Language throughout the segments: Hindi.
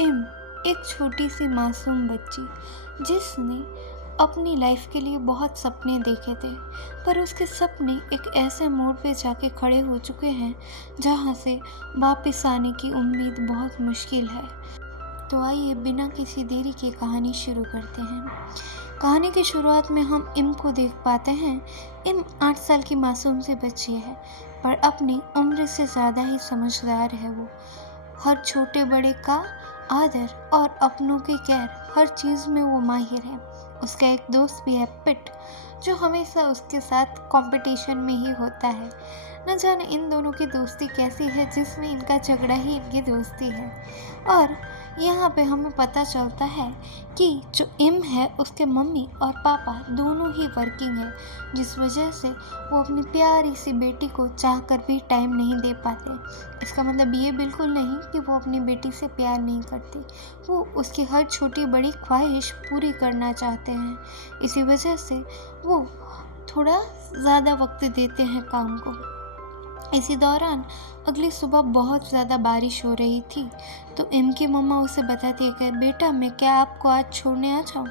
एम एक छोटी सी मासूम बच्ची जिसने अपनी लाइफ के लिए बहुत सपने देखे थे, पर उसके सपने एक ऐसे मोड़ पे जाके खड़े हो चुके हैं जहाँ से वापस आने की उम्मीद बहुत मुश्किल है। तो आइए बिना किसी देरी के कहानी शुरू करते हैं। कहानी की शुरुआत में हम इम को देख पाते हैं। इम 8 साल की मासूम सी बच्ची है, पर अपनी उम्र से ज़्यादा ही समझदार है। वो हर छोटे बड़े का आदर और अपनों की केयर, हर चीज़ में वो माहिर है। उसका एक दोस्त भी है, पिट, जो हमेशा उसके साथ कंपटीशन में ही होता है। न जाने इन दोनों की दोस्ती कैसी है जिसमें इनका झगड़ा ही इनकी दोस्ती है। और यहाँ पे हमें पता चलता है कि जो इम है उसके मम्मी और पापा दोनों ही वर्किंग है, जिस वजह से वो अपनी प्यारी सी बेटी को चाहकर भी टाइम नहीं दे पाते। इसका मतलब ये बिल्कुल नहीं कि वो अपनी बेटी से प्यार नहीं करते, वो उसकी हर छोटी बड़ी ख्वाहिश पूरी करना चाहते हैं। इसी वजह से वो थोड़ा ज़्यादा वक्त देते हैं काम को। इसी दौरान अगली सुबह बहुत ज़्यादा बारिश हो रही थी, तो इम की मम्मा उसे बताती है कि बेटा मैं क्या आपको आज छोड़ने आ जाऊँ।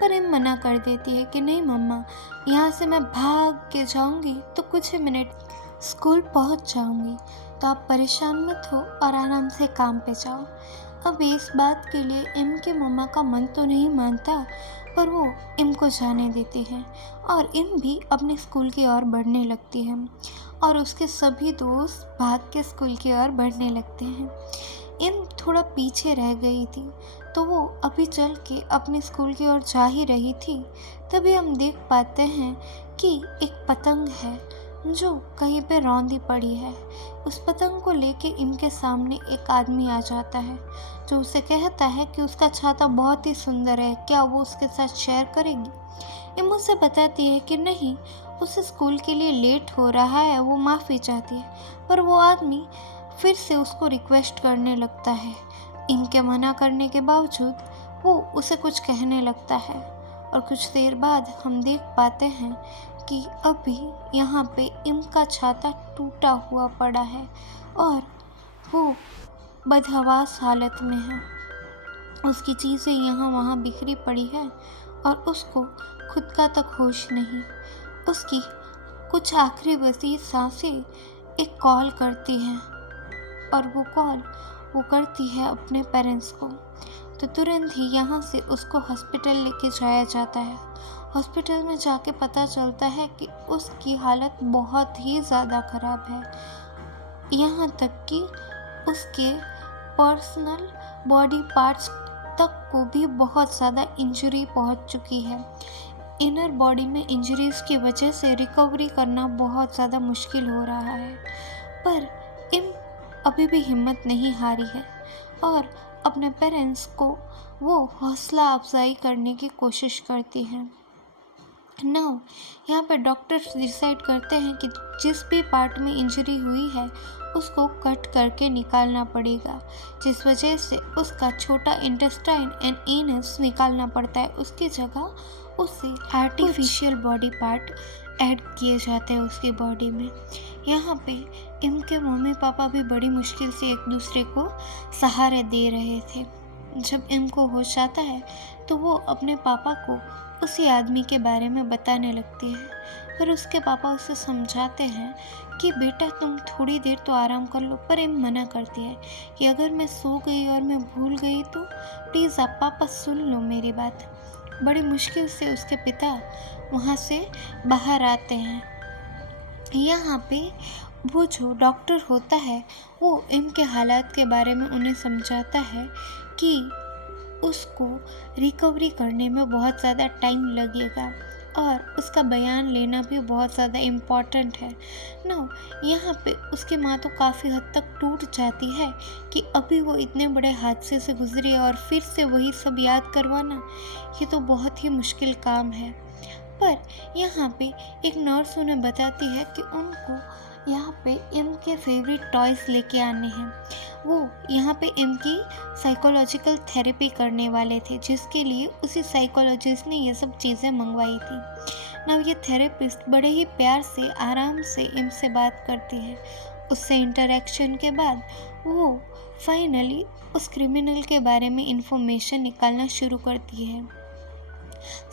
पर इम मना कर देती है कि नहीं मम्मा, यहाँ से मैं भाग के जाऊँगी तो कुछ ही मिनट स्कूल पहुँच जाऊँगी, तो आप परेशान मत हो और आराम से काम पे जाओ। अब इस बात के लिए इम के मम्मा का मन तो नहीं मानता, पर वो इम को जाने देती है और इम भी अपने स्कूल की ओर बढ़ने लगती है और उसके सभी दोस्त भाग के स्कूल की ओर बढ़ने लगते हैं। इम थोड़ा पीछे रह गई थी, तो वो अभी चल के अपने स्कूल की ओर जा ही रही थी। तभी हम देख पाते हैं कि एक पतंग है जो कहीं पे रौंदी पड़ी है। उस पतंग को लेके इम के सामने एक आदमी आ जाता है, जो उसे कहता है कि उसका छाता बहुत ही सुंदर है, क्या वो उसके साथ शेयर करेगी। इम उसे बताती है कि नहीं, उसे स्कूल के लिए लेट हो रहा है, वो माफ़ी चाहती है। पर वो आदमी फिर से उसको रिक्वेस्ट करने लगता है। इनके मना करने के बावजूद वो उसे कुछ कहने लगता है और कुछ देर बाद हम देख पाते हैं कि अभी यहाँ पे इम का छाता टूटा हुआ पड़ा है और वो बदहवास हालत में है। उसकी चीज़ें यहाँ वहाँ बिखरी पड़ी है और उसको खुद का तक होश नहीं। उसकी कुछ आखिरी बची सांसें एक कॉल करती हैं और वो कॉल वो करती है अपने पेरेंट्स को। तो तुरंत ही यहाँ से उसको हॉस्पिटल लेके जाया जाता है। हॉस्पिटल में जाके पता चलता है कि उसकी हालत बहुत ही ज़्यादा ख़राब है, यहाँ तक कि उसके पर्सनल बॉडी पार्ट्स तक को भी बहुत ज़्यादा इंजरी पहुँच चुकी है। इनर बॉडी में इंजरीज़ की वजह से रिकवरी करना बहुत ज़्यादा मुश्किल हो रहा है, पर इम अभी भी हिम्मत नहीं हारी है और अपने पेरेंट्स को वो हौसला अफजाई करने की कोशिश करती है। नाउ यहाँ पे डॉक्टर्स डिसाइड करते हैं कि जिस भी पार्ट में इंजरी हुई है उसको कट करके निकालना पड़ेगा, जिस वजह से उसका छोटा इंटेस्टाइन एंड एनस निकालना पड़ता है। उसकी जगह उससे आर्टिफिशियल बॉडी पार्ट ऐड किए जाते हैं उसकी बॉडी में। यहाँ पे इम के मम्मी पापा भी बड़ी मुश्किल से एक दूसरे को सहारे दे रहे थे। जब इम को होश आता है तो वो अपने पापा को उसी आदमी के बारे में बताने लगती है, पर उसके पापा उसे समझाते हैं कि बेटा तुम थोड़ी देर तो आराम कर लो। पर इम मना करती है कि अगर मैं सो गई और मैं भूल गई तो प्लीज़ आप पापा सुन लो मेरी बात। बड़ी मुश्किल से उसके पिता वहाँ से बाहर आते हैं। यहाँ पे वो जो डॉक्टर होता है वो इम के हालात के बारे में उन्हें समझाता है कि उसको रिकवरी करने में बहुत ज़्यादा टाइम लगेगा और उसका बयान लेना भी बहुत ज़्यादा इम्पॉर्टेंट है ना। यहाँ पे उसकी माँ तो काफ़ी हद तक टूट जाती है कि अभी वो इतने बड़े हादसे से गुजरी और फिर से वही सब याद करवाना, ये तो बहुत ही मुश्किल काम है। पर यहाँ पे एक नर्स उन्हें बताती है कि उनको यहाँ पे इम के फेवरेट टॉयज़ लेके आने हैं। वो यहाँ पे इम की साइकोलॉजिकल थेरेपी करने वाले थे, जिसके लिए उसी साइकोलॉजिस्ट ने ये सब चीज़ें मंगवाई थी ना। ये थेरेपिस्ट बड़े ही प्यार से आराम से इम से बात करती है। उससे इंटरेक्शन के बाद वो फाइनली उस क्रिमिनल के बारे में इंफॉर्मेशन निकालना शुरू करती है।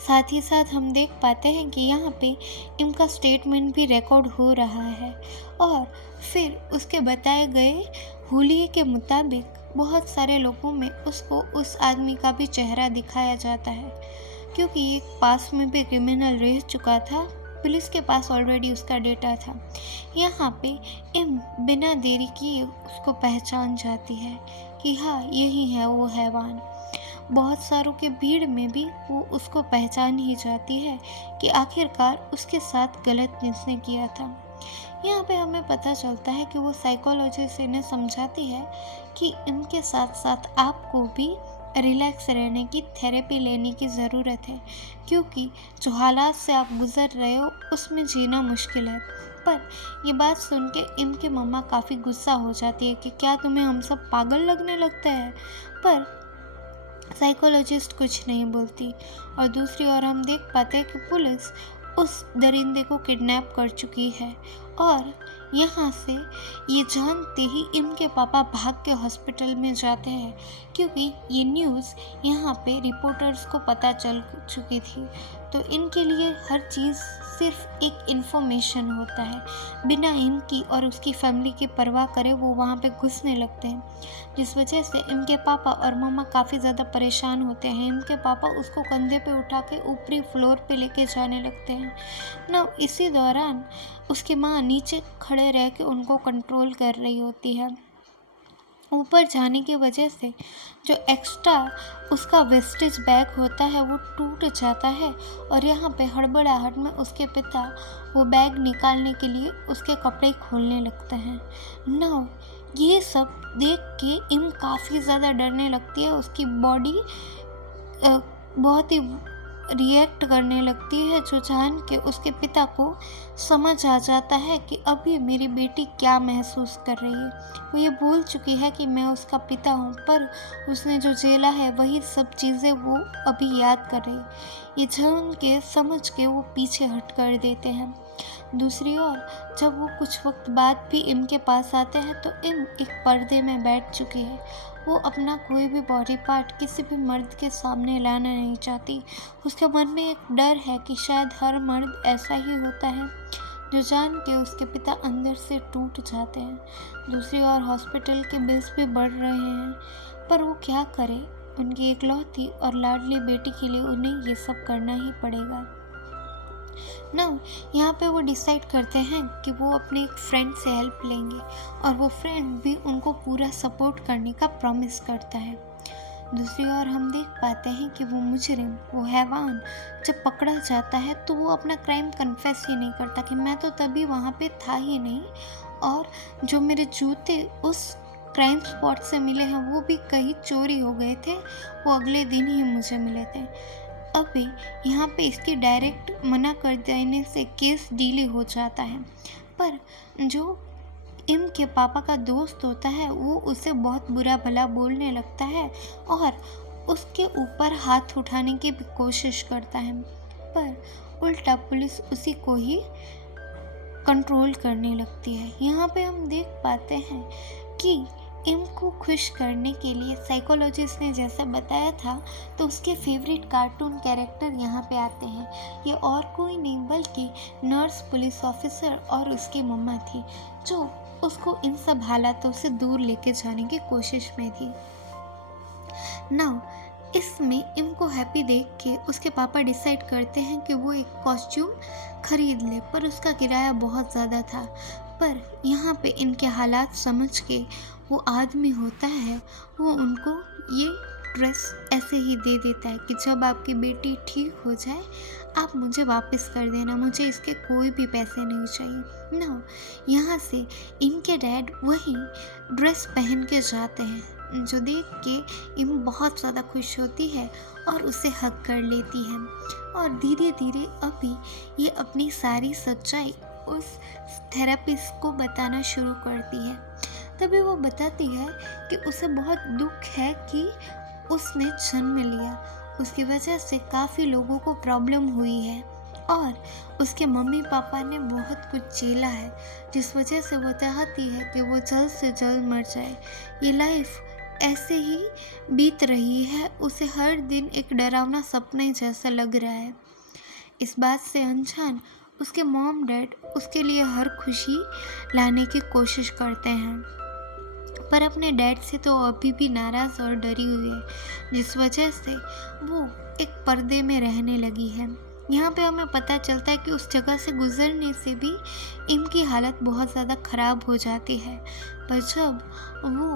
साथ ही साथ हम देख पाते हैं कि यहाँ पे इनका स्टेटमेंट भी रिकॉर्ड हो रहा है और फिर उसके बताए गए हुलिये के मुताबिक बहुत सारे लोगों में उसको उस आदमी का भी चेहरा दिखाया जाता है, क्योंकि ये पास में भी क्रिमिनल रह चुका था। पुलिस के पास ऑलरेडी उसका डेटा था। यहाँ पे इम बिना देरी किए उसको पहचान जाती है कि हाँ, यही है वो हैवान। बहुत सारों के भीड़ में भी वो उसको पहचान ही जाती है कि आखिरकार उसके साथ गलत किसने किया था। यहाँ पे हमें पता चलता है कि वो साइकोलॉजिस्ट इन्हें समझाती है कि इनके साथ साथ आपको भी रिलैक्स रहने की थेरेपी लेने की ज़रूरत है, क्योंकि जो हालात से आप गुज़र रहे हो उसमें जीना मुश्किल है। पर ये बात सुन के इनके मम्मा काफ़ी गुस्सा हो जाती है कि क्या तुम्हें हम सब पागल लगने लगता है, पर साइकोलॉजिस्ट कुछ नहीं बोलती। और दूसरी ओर हम देख पाते हैं कि पुलिस उस दरिंदे को किडनैप कर चुकी है और यहाँ से ये जानते ही इनके पापा भाग के हॉस्पिटल में जाते हैं, क्योंकि ये न्यूज़ यहाँ पे रिपोर्टर्स को पता चल चुकी थी। तो इनके लिए हर चीज़ सिर्फ एक इन्फॉर्मेशन होता है। बिना इनकी और उसकी फैमिली की परवाह करे वो वहाँ पे घुसने लगते हैं, जिस वजह से इनके पापा और मम्मा काफ़ी ज़्यादा परेशान होते हैं। इनके पापा उसको कंधे पे उठा के ऊपरी फ्लोर पे लेके जाने लगते हैं ना। इसी दौरान उसकी माँ नीचे खड़े रह के उनको कंट्रोल कर रही होती है। ऊपर जाने की वजह से जो एक्स्ट्रा उसका वेस्टेज बैग होता है वो टूट जाता है और यहाँ पे हड़बड़ाहट में उसके पिता वो बैग निकालने के लिए उसके कपड़े खोलने लगते हैं ना। ये सब देख के इम काफ़ी ज़्यादा डरने लगती है। उसकी बॉडी बहुत ही रिएक्ट करने लगती है, जो जान के उसके पिता को समझ आ जाता है कि अभी मेरी बेटी क्या महसूस कर रही है। वो ये भूल चुकी है कि मैं उसका पिता हूँ, पर उसने जो झेला है वही सब चीज़ें वो अभी याद कर रही है। ये जान के समझ के वो पीछे हट कर देते हैं। दूसरी ओर जब वो कुछ वक्त बाद भी इम के पास आते हैं तो इम एक पर्दे में बैठ चुकी है। वो अपना कोई भी बॉडी पार्ट किसी भी मर्द के सामने लाना नहीं चाहती। उसके मन में एक डर है कि शायद हर मर्द ऐसा ही होता है, जो जान के उसके पिता अंदर से टूट जाते हैं। दूसरी ओर हॉस्पिटल के बिल्स भी बढ़ रहे हैं, पर वो क्या करे, उनकी इकलौती और लाडली बेटी के लिए उन्हें ये सब करना ही पड़ेगा ना। यहाँ पे वो डिसाइड करते हैं कि वो अपने एक फ्रेंड से हेल्प लेंगे और वो फ्रेंड भी उनको पूरा सपोर्ट करने का प्रॉमिस करता है। दूसरी ओर हम देख पाते हैं कि वो मुजरिम, वो हैवान जब पकड़ा जाता है तो वो अपना क्राइम कन्फेस ही नहीं करता कि मैं तो तभी वहाँ पे था ही नहीं, और जो मेरे जूते उस क्राइम स्पॉट से मिले हैं वो भी कहीं चोरी हो गए थे, वो अगले दिन ही मुझे मिले थे। अभी यहाँ पे इसकी डायरेक्ट मना कर देने से केस डीले हो जाता है, पर जो इम के पापा का दोस्त होता है वो उसे बहुत बुरा भला बोलने लगता है और उसके ऊपर हाथ उठाने की भी कोशिश करता है, पर उल्टा पुलिस उसी को ही कंट्रोल करने लगती है। यहाँ पे हम देख पाते हैं कि इम को खुश करने के लिए साइकोलॉजिस्ट ने जैसा बताया था, तो उसके फेवरेट कार्टून कैरेक्टर यहाँ पे आते हैं। ये और कोई नहीं बल्कि नर्स, पुलिस ऑफिसर और उसकी मम्मा थी, जो उसको इन सब हालातों से दूर लेके जाने की कोशिश में थी ना। इसमें इम को हैप्पी देख के उसके पापा डिसाइड करते हैं कि वो एक कॉस्ट्यूम खरीद ले, पर उसका किराया बहुत ज़्यादा था। पर यहाँ पे इनके हालात समझ के वो आदमी होता है, वो उनको ये ड्रेस ऐसे ही दे देता है कि जब आपकी बेटी ठीक हो जाए आप मुझे वापस कर देना, मुझे इसके कोई भी पैसे नहीं चाहिए ना। यहाँ से इनके डैड वही ड्रेस पहन के जाते हैं, जो देख के इम बहुत ज़्यादा खुश होती है और उसे हक कर लेती है। और धीरे धीरे अभी ये अपनी सारी सच्चाई उस थेरेपिस्ट को बताना शुरू करती है। तभी वो बताती है कि उसे बहुत दुख है कि उसने जन्म लिया, उसकी वजह से काफ़ी लोगों को प्रॉब्लम हुई है और उसके मम्मी पापा ने बहुत कुछ झेला है, जिस वजह से वो चाहती है कि वो जल्द से जल्द मर जाए। ये लाइफ ऐसे ही बीत रही है, उसे हर दिन एक डरावना सपने जैसा लग रहा है। इस बात से अनजान उसके मॉम डैड उसके लिए हर खुशी लाने की कोशिश करते हैं, पर अपने डैड से तो अभी भी नाराज़ और डरी हुई है, जिस वजह से वो एक पर्दे में रहने लगी है। यहाँ पे हमें पता चलता है कि उस जगह से गुजरने से भी इनकी हालत बहुत ज़्यादा ख़राब हो जाती है। पर जब वो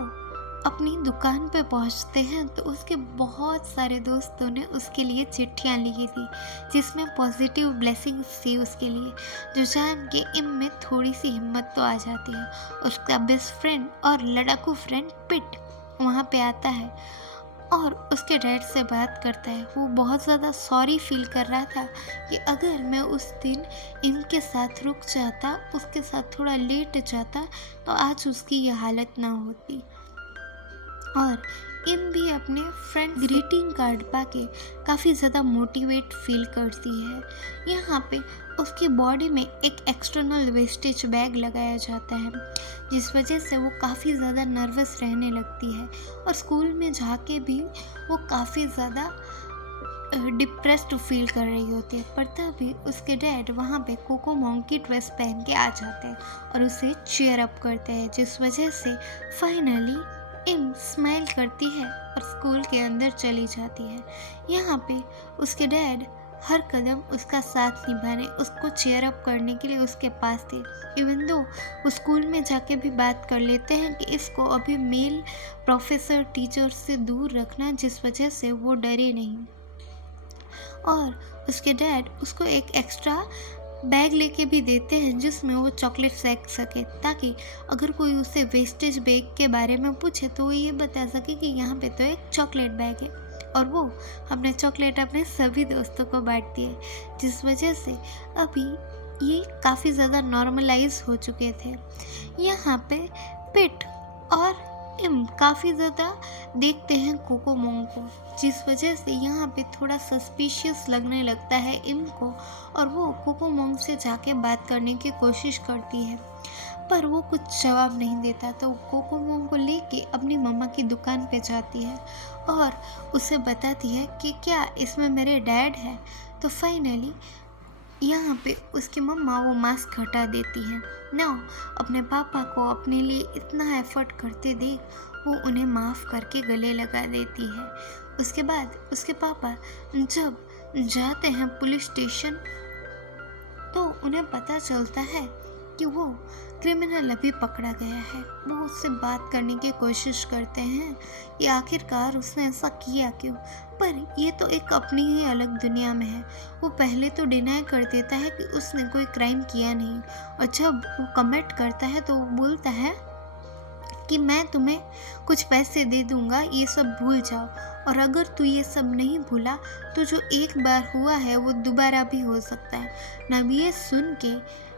अपनी दुकान पे पहुंचते हैं तो उसके बहुत सारे दोस्तों ने उसके लिए चिट्ठियां लिखी थी, जिसमें पॉजिटिव ब्लेसिंग्स थी उसके लिए, जो जान के इम में थोड़ी सी हिम्मत तो आ जाती है। उसका बेस्ट फ्रेंड और लड़ाकू फ्रेंड पिट वहाँ पे आता है और उसके डैड से बात करता है। वो बहुत ज़्यादा सॉरी फील कर रहा था कि अगर मैं उस दिन इनके साथ रुक जाता, उसके साथ थोड़ा लेट जाता, तो आज उसकी ये हालत ना होती। और इम भी अपने फ्रेंड ग्रीटिंग कार्ड पाके काफ़ी ज़्यादा मोटिवेट फील करती है। यहाँ पे उसकी बॉडी में एक एक्सटर्नल वेस्टेज बैग लगाया जाता है, जिस वजह से वो काफ़ी ज़्यादा नर्वस रहने लगती है और स्कूल में जाके भी वो काफ़ी ज़्यादा डिप्रेस्ड फील कर रही होती है। पर तभी उसके डैड वहाँ पे कोको मॉन्क की ड्रेस पहन के आ जाते हैं और उसे चीयर अप करते हैं, जिस वजह से फाइनली इम स्माइल करती है और स्कूल के अंदर चली जाती है। यहाँ पे उसके डैड हर कदम उसका साथ निभाने, उसको चीयर अप करने के लिए उसके पास थे। इवन दो वो स्कूल में जाके भी बात कर लेते हैं कि इसको अभी मेल प्रोफेसर टीचर से दूर रखना, जिस वजह से वो डरे नहीं। और उसके डैड उसको एक एक्स्ट्रा बैग लेके भी देते हैं, जिसमें वो चॉकलेट फेंक सके, ताकि अगर कोई उससे वेस्टेज बैग के बारे में पूछे तो वो ये बता सके कि यहाँ पे तो एक चॉकलेट बैग है। और वो अपने चॉकलेट अपने सभी दोस्तों को बांटती है, जिस वजह से अभी ये काफ़ी ज़्यादा नॉर्मलाइज हो चुके थे। यहाँ पे पिट और इम काफ़ी ज़्यादा देखते हैं कोको मॉन्क को, जिस वजह से यहाँ पे थोड़ा सस्पिशियस लगने लगता है इम को, और वो कोको मॉन्क से जाके बात करने की कोशिश करती है, पर वो कुछ जवाब नहीं देता। तो कोको मॉन्क को लेके अपनी मम्मा की दुकान पे जाती है और उसे बताती है कि क्या इसमें मेरे डैड हैं। तो फाइनली यहाँ पे उसकी मम्मा वो मास्क हटा देती है ना। अपने पापा को अपने लिए इतना एफर्ट करते देख वो उन्हें माफ़ करके गले लगा देती है। उसके बाद उसके पापा जब जाते हैं पुलिस स्टेशन तो उन्हें पता चलता है कि वो क्रिमिनल अभी पकड़ा गया है। वो उससे बात करने की कोशिश करते हैं कि आखिरकार उसने ऐसा किया क्यों, पर ये तो एक अपनी ही अलग दुनिया में है। वो पहले तो डिनाई कर देता है कि उसने कोई क्राइम किया नहीं, और जब वो कमिट करता है तो वो बोलता है कि मैं तुम्हें कुछ पैसे दे दूंगा, ये सब भूल जाओ, और अगर तू ये सब नहीं भूला तो जो एक बार हुआ है वो दोबारा भी हो सकता है ना। ये सुन के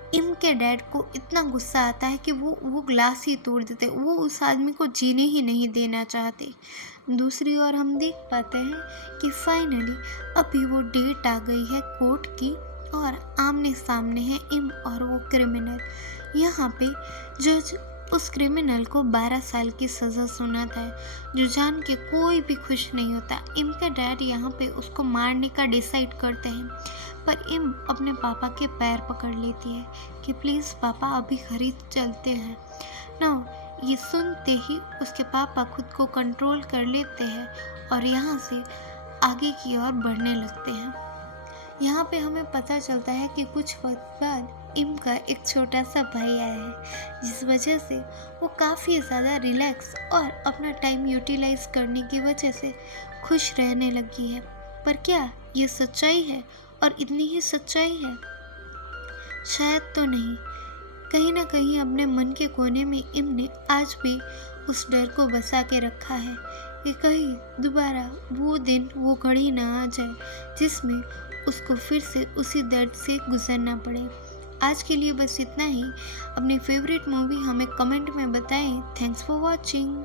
इम के डैड को इतना गुस्सा आता है कि वो ग्लास ही तोड़ देते, वो उस आदमी को जीने ही नहीं देना चाहते। दूसरी ओर हम देख पाते हैं कि फाइनली अभी वो डेट आ गई है कोर्ट की और आमने सामने है इम और वो क्रिमिनल। यहाँ पे जज उस क्रिमिनल को 12 साल की सज़ा सुनाता है, जो जान के कोई भी खुश नहीं होता। इम का डैड यहाँ पे उसको मारने का डिसाइड करते हैं, पर इम अपने पापा के पैर पकड़ लेती है कि प्लीज़ पापा अभी खरीद चलते हैं ना। ये सुनते ही उसके पापा खुद को कंट्रोल कर लेते हैं और यहाँ से आगे की ओर बढ़ने लगते हैं। यहाँ पे हमें पता चलता है कि कुछ वक्त बाद इम का एक छोटा सा भाई आया है, जिस वजह से वो काफ़ी ज़्यादा रिलैक्स और अपना टाइम यूटिलाइज करने की वजह से खुश रहने लगी है। पर क्या ये सच्चाई है और इतनी ही सच्चाई है? शायद तो नहीं। कहीं ना कहीं अपने मन के कोने में इम ने आज भी उस डर को बसा के रखा है कि कहीं दोबारा वो दिन वो घड़ी ना आ जाए जिसमें उसको फिर से उसी दर्द से गुजरना पड़े। आज के लिए बस इतना ही। अपनी फेवरेट मूवी हमें कमेंट में बताएं। Thanks for watching.